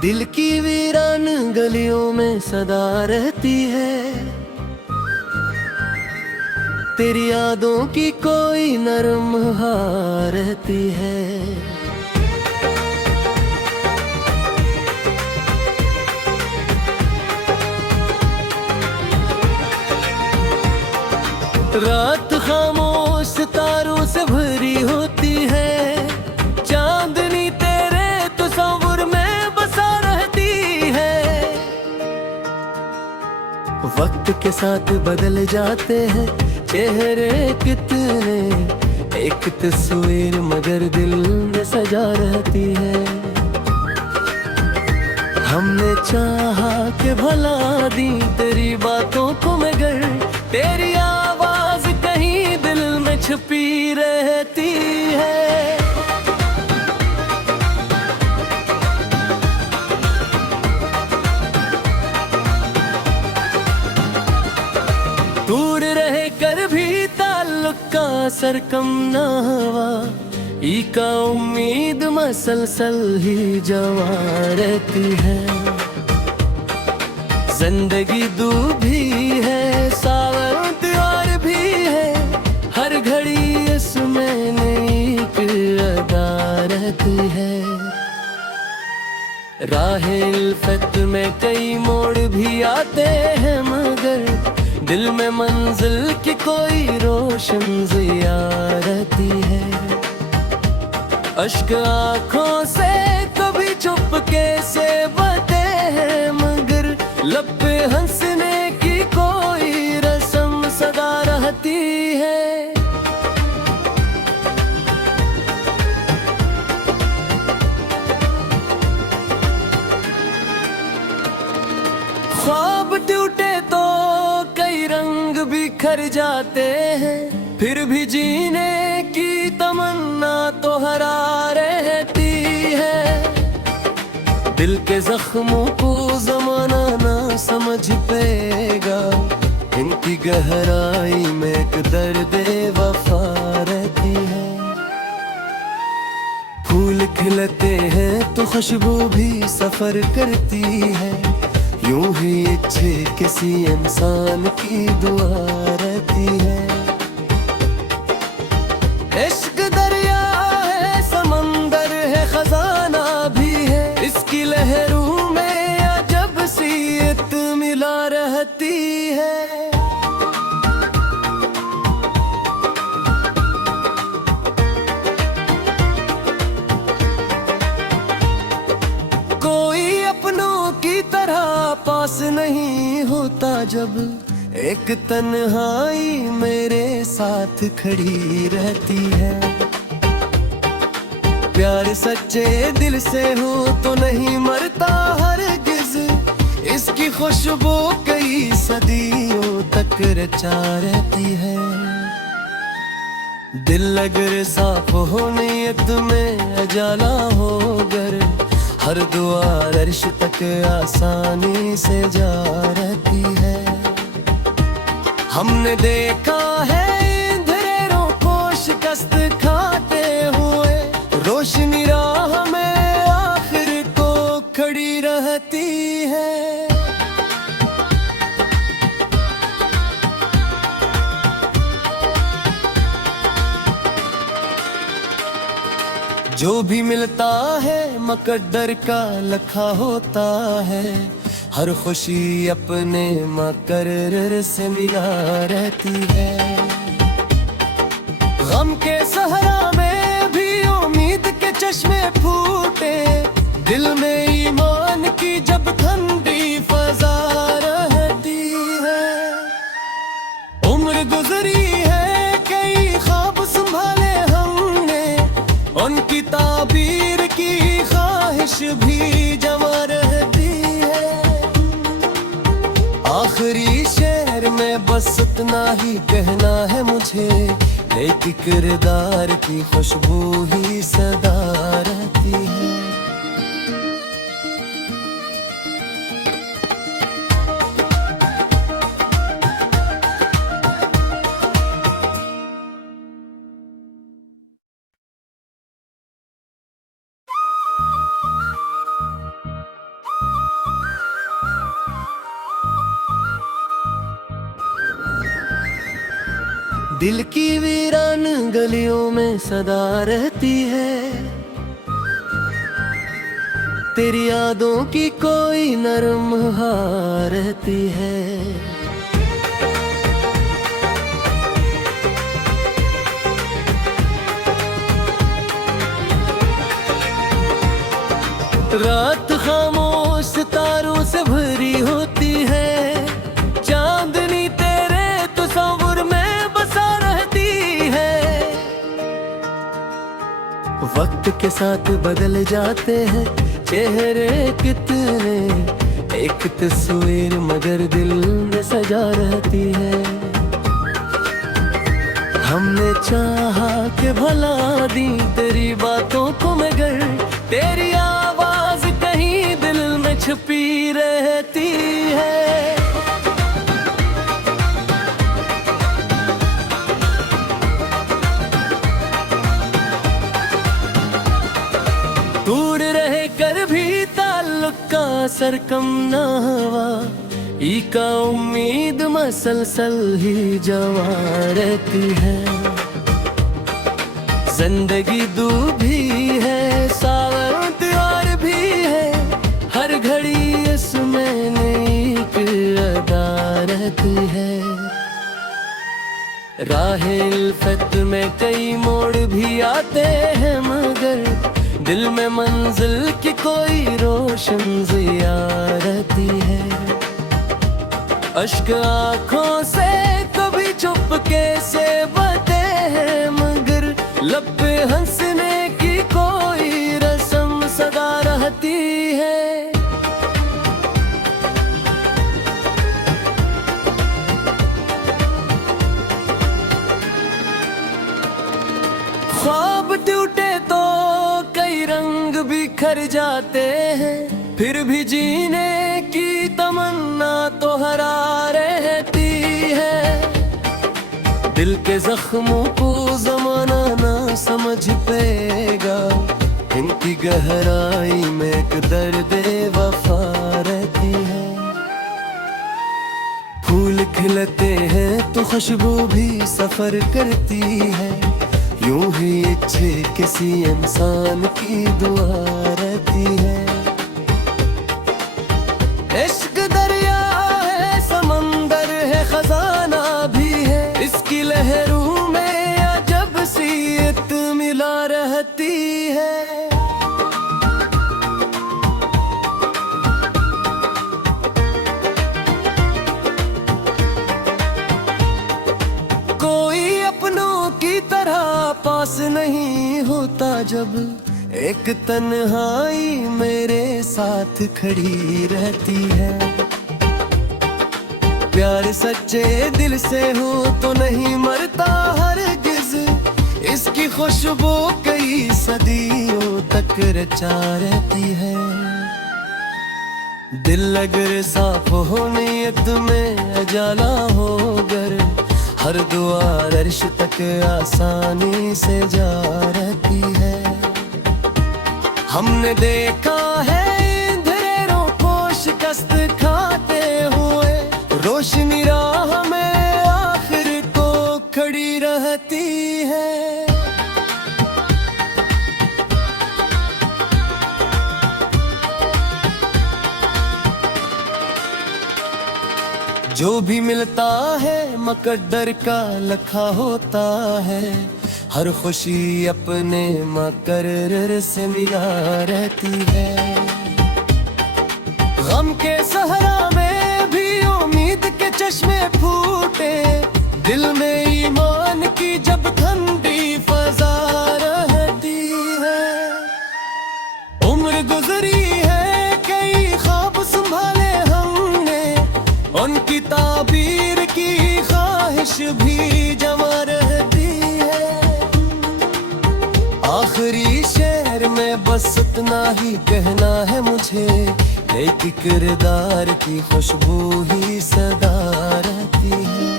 दिल की वीरान गलियों में सदा रहती है, तेरी यादों की कोई नरम हार रहती है। रात खामोश सितारों से भरी होती है, चांदनी तेरे तस्वीर में बसा रहती है। वक्त के साथ बदल जाते हैं चेहरे कितने, एक तस्वीर मगर दिल में सजा रहती है। हमने चाहा कि भला दी तेरी बातों को मगर तेरी आवाज कहीं दिल में छुपी रहती है। दूर रहे कर भी ताल्लुक का असर कम ना हुआ, ई का उम्मीद मसलसल ही जवा रहती है। जिंदगी दूभी है सावन त्योहार भी है, हर घड़ी इसमें नई अदा रहती है। राहे उल्फत में कई मोड़ भी आते हैं मगर दिल में मंजिल की कोई रोशन ज़िया रहती है। अश्क आँखों से कभी चुपके से बहते हैं मगर लब पे हंसने की कोई रस्म सदा रहती है। ख्वाब टूटे तो कई रंग बिखर जाते हैं, फिर भी जीने की तमन्ना तो हरा रहती है। दिल के जख्मों को जमाना ना समझ पेगा, इनकी गहराई में एक दर्द वफा रहती है। फूल खिलते हैं तो खुशबू भी सफर करती है, यूं ही इच्छे किसी इंसान की दुआ रहती है। इश्क दरिया है समंदर है खजाना भी है, इसकी लहरों में अजब सी मिला रहती है। कोई अपनों की तरह पास नहीं होता जब एक तन्हाई मेरे साथ खड़ी रहती है। प्यार सच्चे दिल से हो तो नहीं मरता हरगिज, इसकी खुशबू कई सदियों तक रचा रहती है। दिल अगर साफ हो नीयत में अजाला हो गर, हर दुआ अर्श तक आसानी से जा रहती है। हमने देखा है अंधेरों को शिकस्त खाते हुए, रोशनी राह में आखिर को खड़ी रहती है। जो भी मिलता है मुकद्दर का लखा होता है, हर खुशी अपने मुकर्रर से मिला रहती है। गम के सहरा में भी उम्मीद के चश्मे फूटे, दिल में ईमान की जब ठंडी फजा रहती है। उम्र गुजरी है कई ख्वाब संभाले हमने, उनकी ताबीर की ख्वाहिश भी जमा रहती है। आखिरी शेर में बस इतना ही कहना है मुझे, एक किरदार की खुशबू ही सदा रहती है। दिल की वीरान गलियों में सदा रहती है, तेरी यादों की कोई नरम हार रहती है। रात खामोश सितारों से भरी होती है, चांदनी तेरे तस्वीर में बसा रहती है। वक्त के साथ बदल जाते हैं चेहरे कितने, एक तस्वीर मगर दिल में सजा रहती है। हमने चाहा कि भला दी तेरी बातों को मगर तेरी आवाज कहीं दिल में छुपी रहती है। दूर रहे कर भी ताल्लुक का असर कम ना हुआ, ई का उम्मीद मसलसल ही जवा रहती है। जिंदगी दूभी है सावन त्योहार भी है, हर घड़ी इसमें नई अदा रहती है। राहे उल्फत में कई मोड़ भी आते हैं मगर दिल में मंजिल की कोई रोशन ज़िया रहती है। अश्क आँखों से कभी चुपके से बहते हैं मगर लब पे हंसने की कोई रस्म सदा रहती है। ख्वाब टूटे तो कई रंग बिखर जाते हैं, फिर भी जीने की तमन्ना तो हरा रहती है। दिल के जख्मों को जमाना ना समझ पाएगा, इनकी गहराई में एक दर्द वफा रहती है। फूल खिलते हैं तो खुशबू भी सफर करती है, यूं ही इच्छे किसी इंसान की दुआ रहती है। इश्क दरिया है समंदर है खजाना भी है, इसकी लहरों में अजब सी मिला रहती है। कोई अपनों की तरह पास नहीं होता जब एक तन्हाई मेरे साथ खड़ी रहती है। प्यार सच्चे दिल से हो तो नहीं मरता हरगिज, इसकी खुशबू कई सदियों तक रचा रहती है। दिल अगर साफ हो नीयत में अजाला हो गर, हर दुआ अर्श तक आसानी से जा रहती है। हमने देखा है अंधेरों को शिकस्त खाते हुए, रोशनी राह में आखिर को खड़ी रहती है। जो भी मिलता है मुकद्दर का लखा होता है, हर खुशी अपने मुकर्रर से मिला रहती है। गम के सहरा में भी उम्मीद के चश्मे फूटे, दिल में ईमान की जब ठंडी फजा रहती है। उम्र गुजरी है कई ख्वाब संभाले हमने, उनकी ताबीर की ख्वाहिश भी जमा रहती है। आखिरी शेर में बस इतना ही कहना है मुझे, एक किरदार की खुशबू ही सदा रहती है।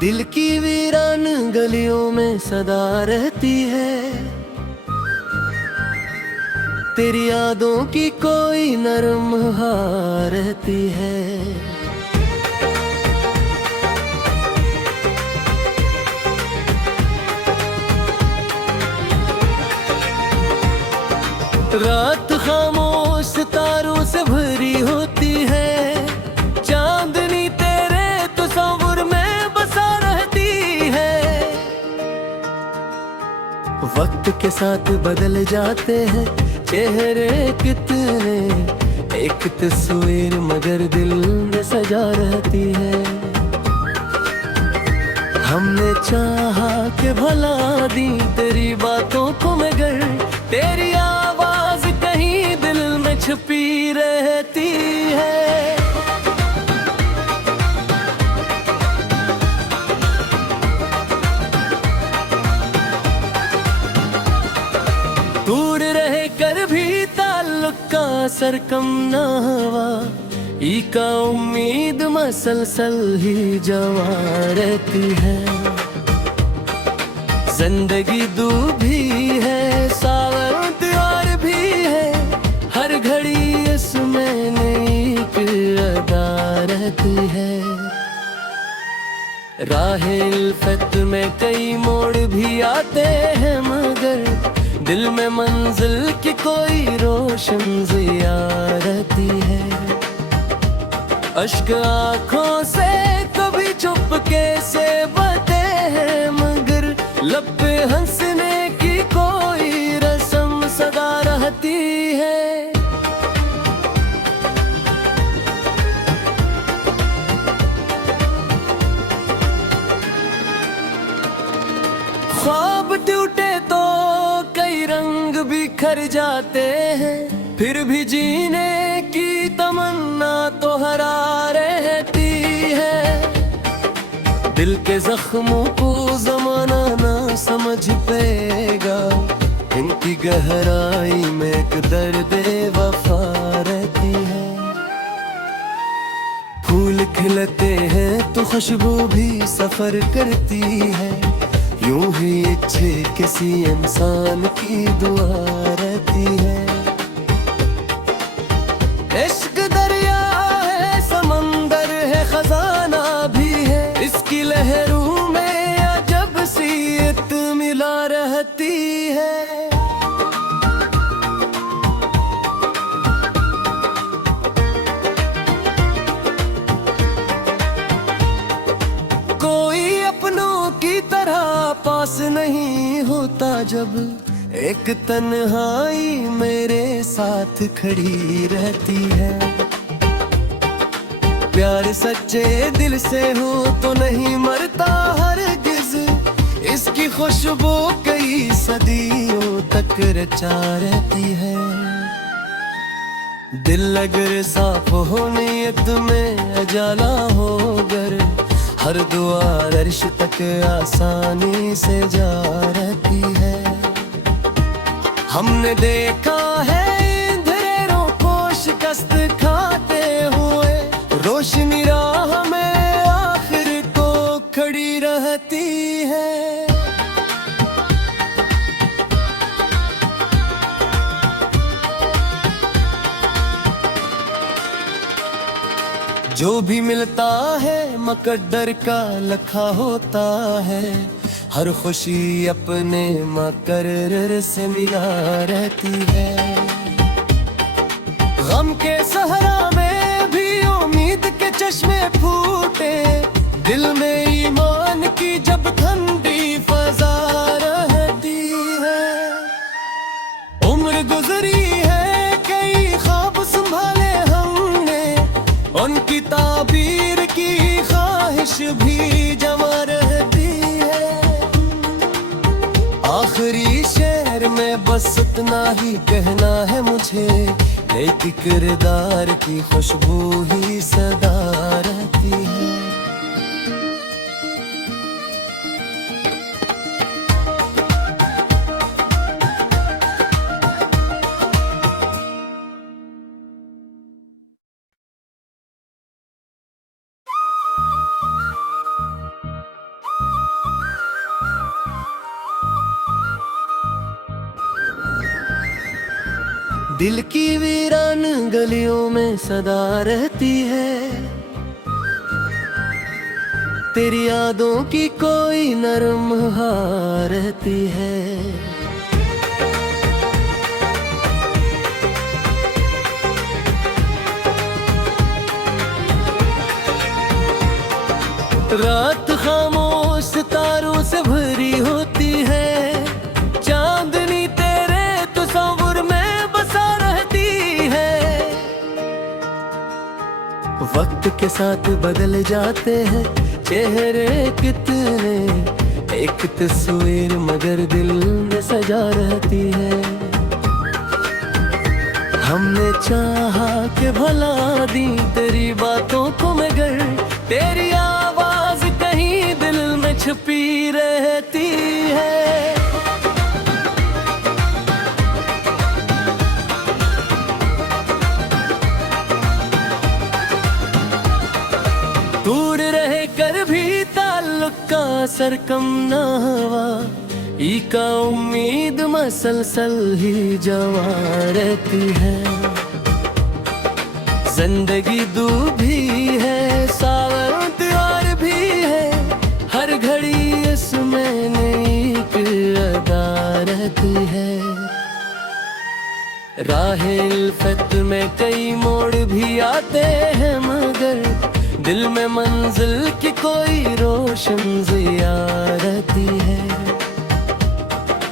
दिल की वीरान गलियों में सदा रहती है, तेरी यादों की कोई नरम हार रहती है। रात खामोश सितारों से भरी होती है, चांदनी तेरे तस्वीर में बसा रहती है। वक्त के साथ बदल जाते हैं चेहरे कितने, एक तस्वीर मगर दिल में सजा रहती है। हमने चाहा कि भला दी तेरी बातों को मगर तेरी आवाज कहीं दिल में छुपी रहती है। दूर रहे कर भी ताल्लुक का असर कम ना हुआ, ई का उम्मीद मसलसल ही जवा रहती है। जिंदगी दूभी है सावन त्योहार भी है, हर घड़ी इसमें नई अदा रहती है। राहे उल्फत में कई मोड़ भी आते हैं मगर दिल में मंजिल की कोई रोशन ज़िया रहती है। अश्क आँखों से कभी चुपके से बहते हैं मगर लब पे हंसने की कोई रस्म सदा रहती है। ख्वाब टूटे तो कई रंग बिखर जाते हैं, फिर भी जीने की तमन्ना तो हरा रहती है। दिल के जख्मों को जमाना ना समझ पेगा, इनकी गहराई में एक दर्द वफा रहती है। फूल खिलते हैं तो खुशबू भी सफर करती है, यूं ही इच्छे किसी इंसान की दुआ रहती है। इश्क दरिया है समंदर है खजाना भी है, इसकी लहरों में अजब सी मिला रहती है। कोई अपनों की तरह पास नहीं होता जब एक तन्हाई मेरे साथ खड़ी रहती है। प्यार सच्चे दिल से हो तो नहीं मरता हरगिज़, इसकी खुशबू कई सदियों तक रचा रहती है। दिल अगर साफ हो नियत में अजाला हो गर, हर दुआ अर्श तक आसानी से जा रहती है। हमने देखा है अंधेरों को शिकस्त खाते हुए, रोशनी राह में आखिर को खड़ी रहती है। जो भी मिलता है मुकद्दर का लखा होता है, हर खुशी अपने मुकर्रर से मिला रहती है। गम के सहरा में भी उम्मीद के चश्मे फूटे, दिल में ईमान की जब ठंडी फजा रहती है। उम्र गुजरी है कई ख्वाब संभाले हमने, उनकी ताबीर की ख्वाहिश भी जमा रहती है। आखिरी शेर में बस इतना ही कहना है मुझे, एक किरदार की खुशबू ही सदा रहती है। दिल की वीरान गलियों में सदा रहती है, तेरी यादों की कोई नरम हार रहती है। रात खामोश सितारों से भरी होती है, चांदनी तेरे तस्वीर में बसा रहती है। वक्त के साथ बदल जाते हैं चेहरे कितने, एक तस्वीर मगर दिल में सजा रहती है। हमने चाहा कि भला दी तेरी बातों को मगर तेरी आवाज कहीं दिल में छुपी रहती है। दूर रहे कर भी ताल्लुक का असर कम ना हुआ, ई का उम्मीद मसलसल ही जवा रहती है। जिंदगी दूभी है, सावर त्योहार भी है, हर घड़ी इसमें नई अदा रहती है। राहे उल्फत में कई मोड़ भी आते हैं मगर दिल में मंजिल की कोई रोशन ज़िया रहती है।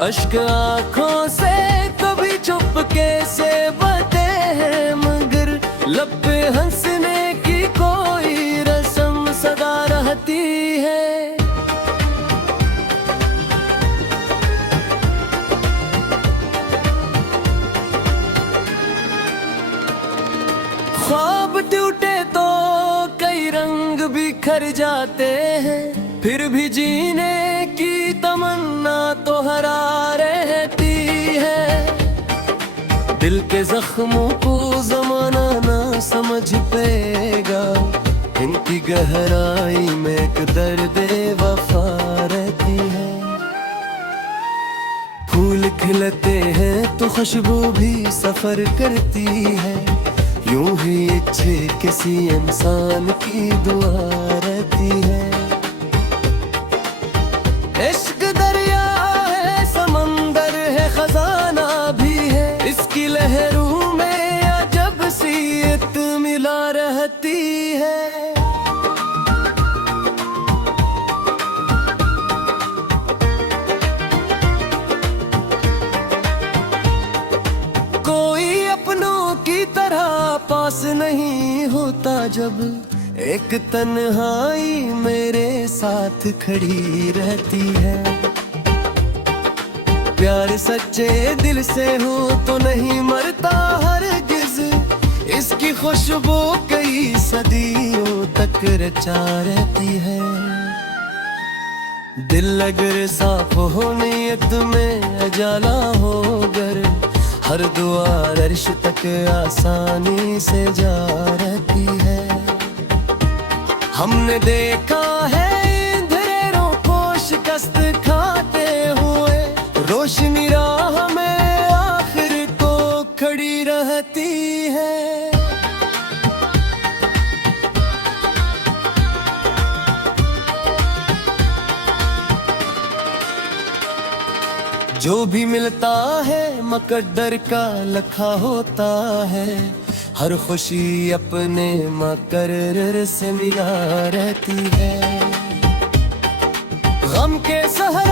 अश्क आँखों से कभी चुपके से बहते हैं मगर लब पे हंसने की कोई रस्म सदा रहती है। ख्वाब टूटे तो कई रंग बिखर जाते हैं, फिर भी जीने की तमन्ना तो हरा रहती है। दिल के जख्मों को जमाना ना समझ पेगा, इनकी गहराई में एक दर्द वफा रहती है। फूल खिलते हैं तो खुशबू भी सफर करती है, यूं ही इच्छे किसी इंसान की दुआ रहती है। इश्क दरिया है, समंदर है, खजाना भी है, इसकी लहरों में अजब सी एक मिला रहती है। कोई अपनों की तरह पास नहीं होता जब एक तन्हाई मेरे साथ खड़ी रहती है। प्यार सच्चे दिल से हो तो नहीं मरता हरगिज़, इसकी खुशबू कई सदियों तक रचा रहती है। दिल अगर साफ हो नीयत में अजाला हो गर, हर दुआ अर्श तक आसानी से जा रहती है। हमने देखा है अंधेरों को शिकस्त खाते हुए, रोशनी राह में आखिर को खड़ी रहती है। जो भी मिलता है मुकद्दर का लखा होता है, हर खुशी अपने मुकर्रर से मिला रहती है। गम के सहरा